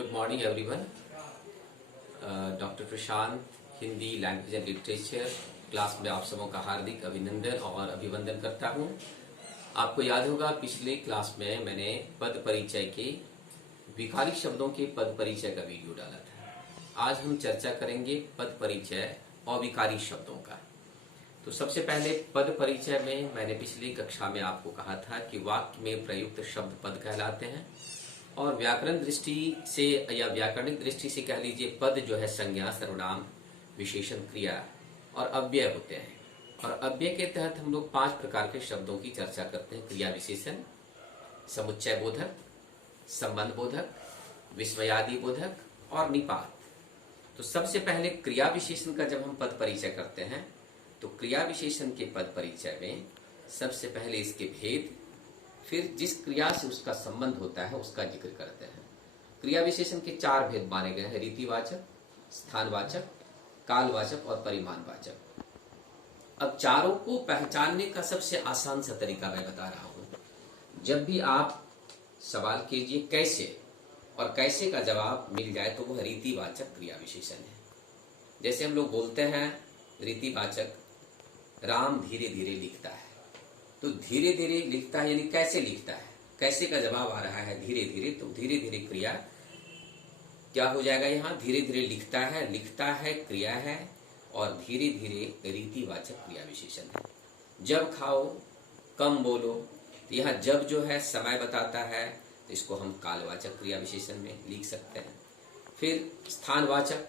Good morning everyone. Doctor Prashant, Hindi language and literature class में आप सबों का हार्दिक अभिनंदन और अभिवंदन करता हूं। आपको याद होगा पिछले क्लास में मैंने पद परिचय के विकारी शब्दों के पद परिचय का वीडियो डाला था। आज हम चर्चा करेंगे पद परिचय अविकारी शब्दों का। तो सबसे पहले पद परिचय में मैंने पिछली कक्षा में आपको कहा था कि वाक्य में प्रयुक्त शब्द पद कहलाते हैं और व्याकरण दृष्टि से या व्याकरणिक दृष्टि से कह लीजिए पद जो है संज्ञा, सर्वनाम, विशेषण, क्रिया और अव्यय होते हैं। और अव्यय के तहत हम लोग 5 प्रकार के शब्दों की चर्चा करते हैं: क्रिया विशेषण, समुच्चय बोधक, संबंध बोधक, विस्मयादि बोधक और निपात। तो सबसे पहले क्रिया विशेषण का जब हम पद परिचय करते हैं तो क्रिया विशेषण के पद परिचय में सबसे पहले इसके भेद, फिर जिस क्रिया से उसका संबंध होता है उसका जिक्र करते हैं। क्रिया विशेषण के 4 भेद माने गए हैं: रीतिवाचक, स्थानवाचक, कालवाचक और परिमाणवाचक। अब चारों को पहचानने का सबसे आसान सा तरीका मैं बता रहा हूं। जब भी आप सवाल कीजिए कैसे, और कैसे का जवाब मिल जाए तो वह रीतिवाचक क्रिया विशेषण है। जैसे हम लोग बोलते हैं रीतिवाचक, राम धीरे धीरे लिखता है, तो धीरे धीरे लिखता है यानी कैसे लिखता है, कैसे का जवाब आ रहा है धीरे धीरे, तो धीरे धीरे क्रिया क्या हो जाएगा, यहाँ धीरे धीरे लिखता है क्रिया है और धीरे धीरे रीतिवाचक क्रिया विशेषण है। जब खाओ, कम बोलो, तो यहाँ जब जो है समय बताता है तो इसको हम कालवाचक क्रिया विशेषण में लिख सकते हैं। फिर स्थानवाचक,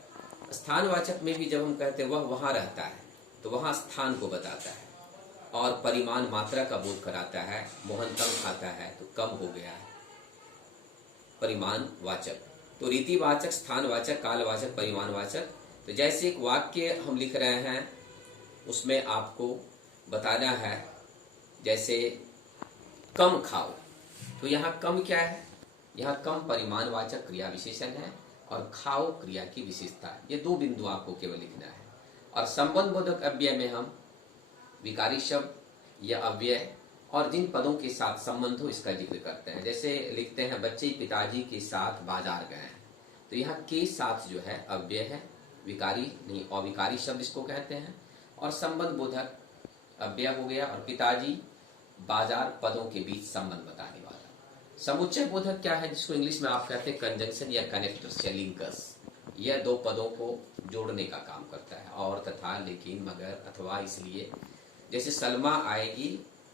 स्थानवाचक में भी जब हम कहते हैं वह वहां रहता है तो वहां स्थान को बताता है। और परिमाण मात्रा का बोध कराता है, मोहन कम खाता है तो कम हो गया है, परिमाण वाचक। तो रीतिवाचक, स्थानवाचक, कालवाचक, परिमाणवाचक। तो जैसे एक वाक्य हम लिख रहे हैं उसमें आपको बताना है, जैसे कम खाओ, तो यहाँ कम क्या है, यहाँ कम परिमाणवाचक क्रिया विशेषण है और खाओ क्रिया की विशेषता है। ये 2 बिंदु आपको केवल लिखना है। और संबंध बोधक अव्यय में हम विकारी शब्द या अव्यय और जिन पदों के साथ संबंध हो इसका जिक्र करते हैं। जैसे लिखते हैं बच्चे पिताजी के साथ बाजार गए हैं, तो यहाँ के साथ जो है अव्यय है, विकारी नहीं, अविकारी शब्द इसको कहते हैं। और संबंध बोधक अव्यय हो गया और पिताजी बाजार पदों के बीच संबंध बताने वाला। समुच्चय बोधक क्या है, जिसको इंग्लिश में आप कहते हैं कंजंक्शन या कनेक्टर्स या लिंकर्स। यह 2 पदों को जोड़ने का काम करता है, और, तथा, लेकिन, मगर, अथवा, इसलिए। जैसे सलमा आएगी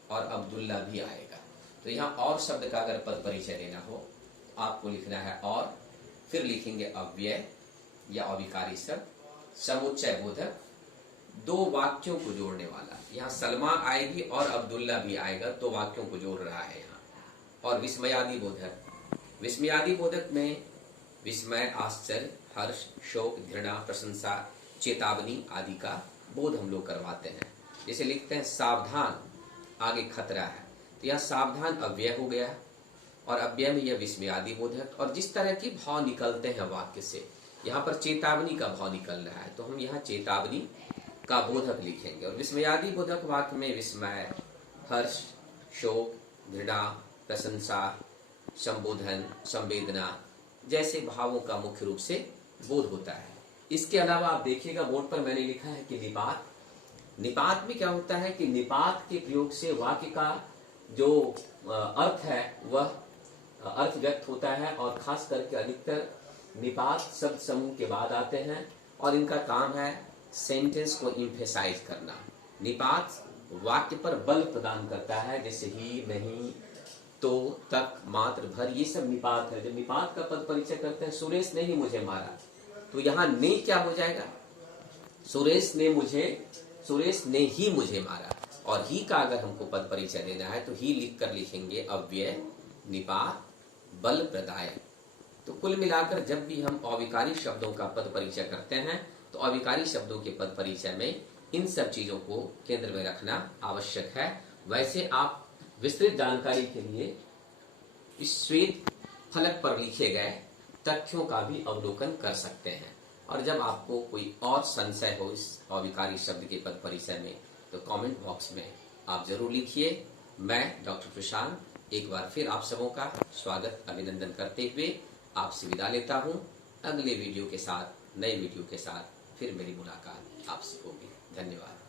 और अब्दुल्ला भी आएगा, तो यहाँ और शब्द का अगर पद परिचय देना हो आपको लिखना है और, फिर लिखेंगे अव्यय या अविकारी शब्द, समुच्चय बोधक, 2 वाक्यों को जोड़ने वाला। यहाँ सलमा आएगी और अब्दुल्ला भी आएगा, 2 वाक्यों को जोड़ रहा है यहाँ। और विस्मयादि बोधक, विस्मयादि बोधक में विस्मय, आश्चर्य, हर्ष, शोक, घृणा, प्रशंसा, चेतावनी आदि का बोध हम लोग करवाते हैं। जैसे लिखते हैं सावधान, आगे खतरा है, तो यह सावधान अव्यय हो गया और अव्यय में यह विस्मयादि बोधक। और जिस तरह के भाव निकलते हैं वाक्य से, यहाँ पर चेतावनी का भाव निकल रहा है तो हम यहाँ चेतावनी का बोधक लिखेंगे। और विस्मयादि बोधक वाक्य में विस्मय, हर्ष, शोक, घृणा, प्रशंसा, संबोधन, संवेदना जैसे भावों का मुख्य रूप से बोध होता है। इसके अलावा आप देखिएगा बोर्ड पर मैंने लिखा है कि निपात। निपात में क्या होता है कि निपात के प्रयोग से वाक्य का जो अर्थ है वह अर्थ व्यक्त होता है, और खास करके अधिकतर निपात शब्द समूह के बाद आते हैं और इनका काम है सेंटेंस को इम्फेसाइज करना। निपात वाक्य पर बल प्रदान करता है, जैसे ही, नहीं, तो, तक, मात्र, भर, ये सब निपात है। जब निपात का पद परिचय करते हैं, सुरेश ने ही मुझे मारा, तो यहाँ ने क्या हो जाएगा, सुरेश ने ही मुझे मारा। और ही का अगर हमको पद परिचय देना है तो ही लिखकर लिखेंगे अव्यय, निपात, बल प्रदायक। तो कुल मिलाकर जब भी हम अविकारी शब्दों का पद परिचय करते हैं तो अविकारी शब्दों के पद परिचय में इन सब चीजों को केंद्र में रखना आवश्यक है। वैसे आप विस्तृत जानकारी के लिए इस श्वेत फलक पर लिखे गए तथ्यों का भी अवलोकन कर सकते हैं। और जब आपको कोई और संशय हो इस अविकारी शब्द के पद परिचय में तो कमेंट बॉक्स में आप जरूर लिखिए। मैं डॉक्टर प्रशांत एक बार फिर आप सबों का स्वागत अभिनंदन करते हुए आपसे विदा लेता हूँ। अगले वीडियो के साथ, नए वीडियो के साथ फिर मेरी मुलाकात आपसे होगी। धन्यवाद।